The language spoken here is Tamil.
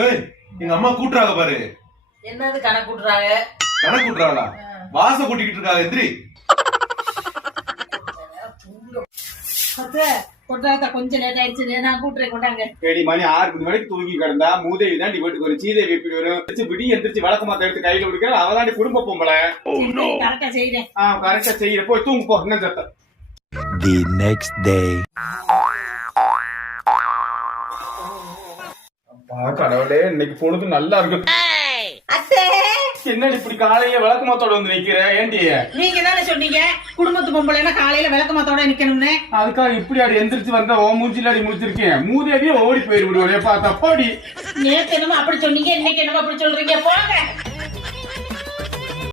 எங்க அம்மா கூட்டுறாங்க பாரு. என்னது கணக்கு கூட்டுறாங்க? கணக்கு கூட்டுறாங்களா? வாசம் கூட்டிக்கிட்டு இருக்காங்க. எந்திரி. கொஞ்சம் லேட் ஆயிடுச்சு, நான் கூட்டுறேன். கொண்டாங்க. மணி 6 மணிக்கு தூங்கி கிடந்தா மூதேவி தான் வீட்டுக்கு வரும், சீதேவி எப்படி வரும்? விடி எந்திரிச்சு வழக்க மாத்த எடுத்து கையில கொடுக்க அவதான் குடும்ப பொம்பளை. கரெக்டா செய்யறேன். கரெக்டா செய்யற. போய் தூங்கு போ. என்ன சத்தம்? The next day. கடவுளே, இன்னைக்கு பொழுது நல்லா இருக்கு. என்னடி இப்படி காலையில விளக்கமாத்தோட வந்து நிக்கிற? ஏண்டி நீங்க தானே சொன்னீங்க குடும்பத்து பொம்பளைன்னா காலையில விளக்கமாத்தோட நிக்கணும்னு? அதுக்காக இப்படி அடி எந்திரிச்சு வந்த ஓ மூஞ்சில அடி முடிச்சிருக்கேன். மூதேவியே ஓடி போயிரு விடுவோம். தப்பாடி. நேத்து என்னமோ அப்படி சொன்னீங்க, இன்னைக்கு என்னமோ அப்படி சொல்றீங்க. போங்க.